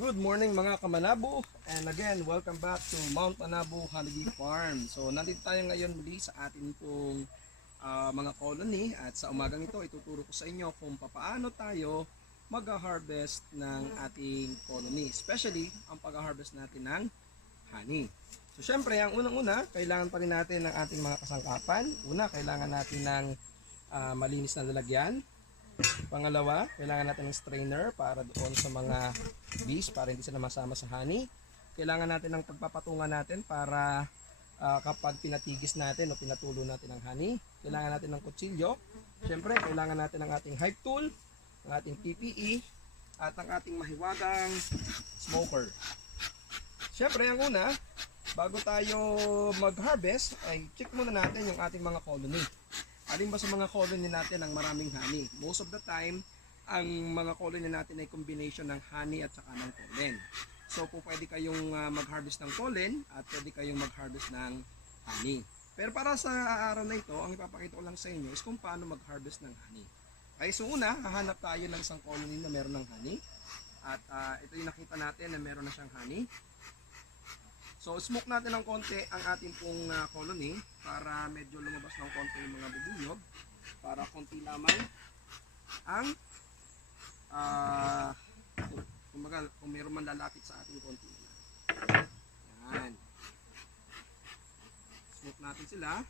Good morning mga kamanabo, and again welcome back to Mount Anabo Honeybee Farm. So nandito tayo ngayon muli sa atin pong mga colony, at sa umagang ito ituturo ko sa inyo kung paano tayo mag-harvest ng ating colony, especially ang pag-harvest natin ng honey. So syempre ang unang-una, kailangan pa rin natin ng ating mga kasangkapan. Una, kailangan natin ng malinis na lalagyan. Pangalawa, kailangan natin ng strainer para doon sa mga bees, para hindi sila masama sa honey. Kailangan natin ng pagpapatungan natin para kapag pinatigis natin o pinatulo natin ang honey. Kailangan natin ng kutsilyo. Siyempre, kailangan natin ng ating hive tool, ng ating PPE, at ang ating mahiwagang smoker. Siyempre, ang una, bago tayo mag-harvest, ay check muna natin yung ating mga colony. Alin ba sa mga colony natin ang maraming honey? Most of the time, ang mga colony natin ay combination ng honey at saka ng pollen. So, po pwede kayong mag-harvest ng pollen at pwede kayong mag-harvest ng honey. Pero para sa araw na ito, ang ipapakita ko lang sa inyo is kung paano mag-harvest ng honey. Okay, so una, hahanap tayo ng isang colony na meron ng honey. At ito yung nakita natin na meron na siyang honey. So, smoke natin ng konti ang ating pong colony para medyo lumabas ng konti yung mga bubuyog, para konti lamang ang kung meron man lalapit sa ating konti na. Yan. Smoke natin sila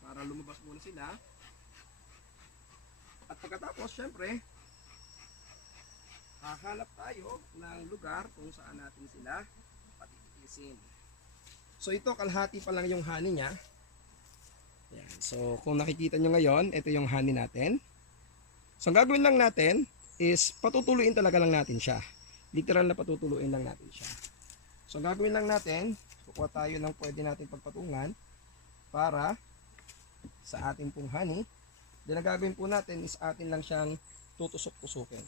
para lumabas muna sila. At pagkatapos, syempre, hahanap tayo ng lugar kung saan natin sila patitisin. So ito, kalahati pa lang yung honey niya. Yan. So kung nakikita nyo ngayon, ito yung honey natin. So ang gagawin lang natin is patutuluin talaga lang natin siya. Literal na patutuluin lang natin siya. So ang gagawin lang natin, kukuha tayo ng pwede natin pagpatungan para sa ating pong honey. Then ang gagawin po natin is atin lang siyang tutusok-tusukin.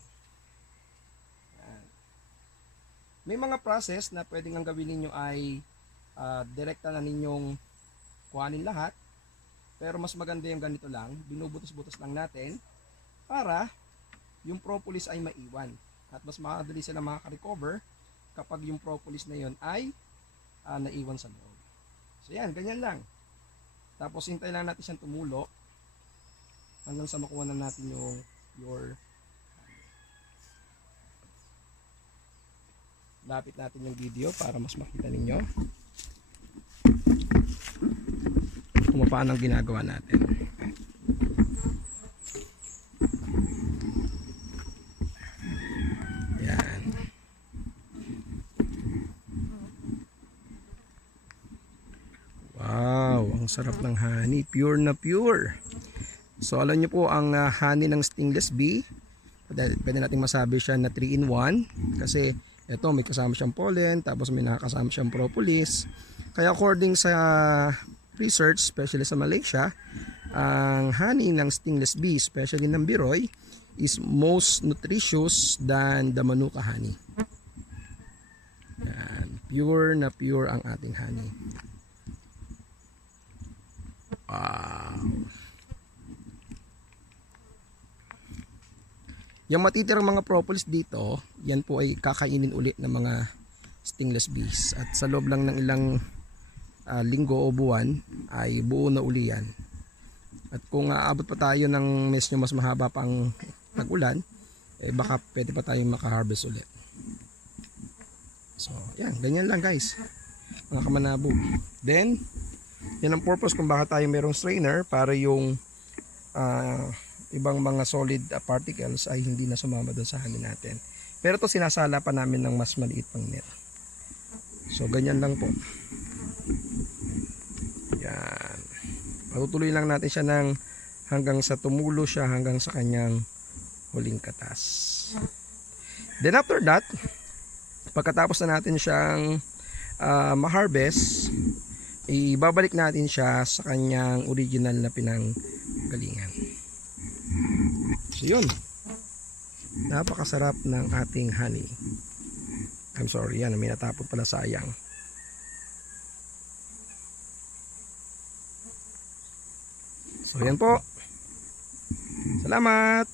May mga process na pwedeng ang gawin ninyo ay direkta na ninyong kuhanin lahat. Pero mas maganda yung ganito lang. Binubutos-butos lang natin para yung propolis ay maiwan. At mas makadali sila makaka-recover kapag yung propolis na yun ay naiwan sa loob. So yan, ganyan lang. Tapos hintay lang natin siyang tumulo hanggang sa makuha na natin your lapit natin yung video para mas makita ninyo kung paano ang ginagawa natin. Yan. Wow, ang sarap ng honey, pure na pure. So alam nyo po ang honey ng stingless bee, pwede natin masabi siya na 3-in-1 kasi ito may kasama siyang pollen, tapos may nakakasama siyang propolis. Kaya according sa research, especially sa Malaysia, ang honey ng stingless bee, especially ng biroy, is most nutritious than the manuka honey. Yan, pure na pure ang ating honey. Wow. Yung matitirang mga propolis dito, yan po ay kakainin ulit ng mga stingless bees. At sa loob lang ng ilang linggo o buwan, ay buo na uli yan. At kung aabot pa tayo ng mes nyo mas mahaba pang tag-ulan, baka pwede pa tayong makaharvest ulit. So, yan. Ganyan lang guys, mga kamanabo. Then, yan ang purpose kung bakit tayo merong strainer, para yung ibang mga solid particles ay hindi na sumama doon sa honey natin. Pero ito sinasala pa namin ng mas maliit pang net. So ganyan lang po. Yan. Patutuloy lang natin siya ng hanggang sa tumulo siya hanggang sa kanyang huling katas. Then after that, pagkatapos na natin siyang ma-harvest, ibabalik natin siya sa kanyang original na pinanggalingan. So yun, napakasarap ng ating honey. I'm sorry, yan, may natapon pala, sayang. So yan po, salamat.